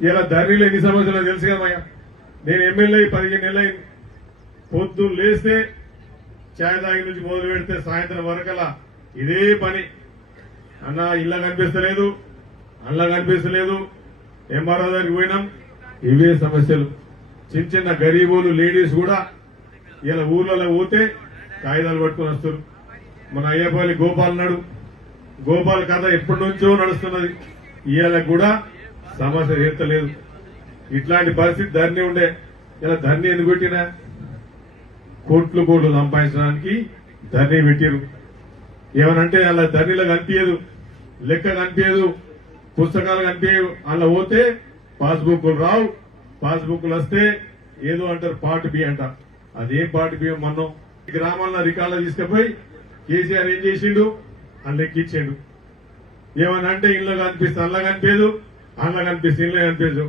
ఇలా ధరణిలో ఎన్ని సమస్యలు తెలుసు కదమ్మయ్యా నేను ఎమ్మెల్యే పదిహేను నెలలు అయింది పొద్దు లేస్తే ఛాయ్ తాగి నుంచి మొదలు పెడితే సాయంత్రం వరకలా ఇదే పని. అన్న ఇళ్ళ కనిపిస్తలేదు. అల్ల కనిపిస్తలేదు. ఎంఆర్ఓ దగ్గరికి పోయినాం. ఇవే సమస్యలు. చిన్న చిన్న గరీబులు లేడీస్ కూడా ఇలా ఊర్లలో పోతే కాగితాలు పట్టుకుని వస్తారు. మన అయ్యపల్లి గోపాల్ నాడు గోపాల్ కథ ఎప్పటి నుంచో నడుస్తున్నది. ఇవాళ కూడా సమస్య తీర్చలేదు ఇట్లాంటి పరిస్థితి ధరణి ఉండే. ఇలా ధరణి ఎందుకు పెట్టినా? కోట్లు కోట్లు సంపాదించడానికి ధరణి పెట్టారు. ఏమనంటే అలా ధరణిలో కనిపించదు లెక్క కనిపించదు పుస్తకాలు కనిపించవు. అలా పోతే పాస్బుక్లు రావు పాస్బుక్లు వస్తే ఏదో అంటారు పార్ట్ బి అంట. అదేం పార్ట్ బి మనం గ్రామాల్లో రికార్డులు తీసుకుపోయి కేసీఆర్ ఏం చేసిండు? అని లెక్కించాడు ఏమని అంటే ఇల్లు కనిపిస్తే అలా కనిపించదు అల్ల కనిపిస్తే ఇల్లు కనిపించదు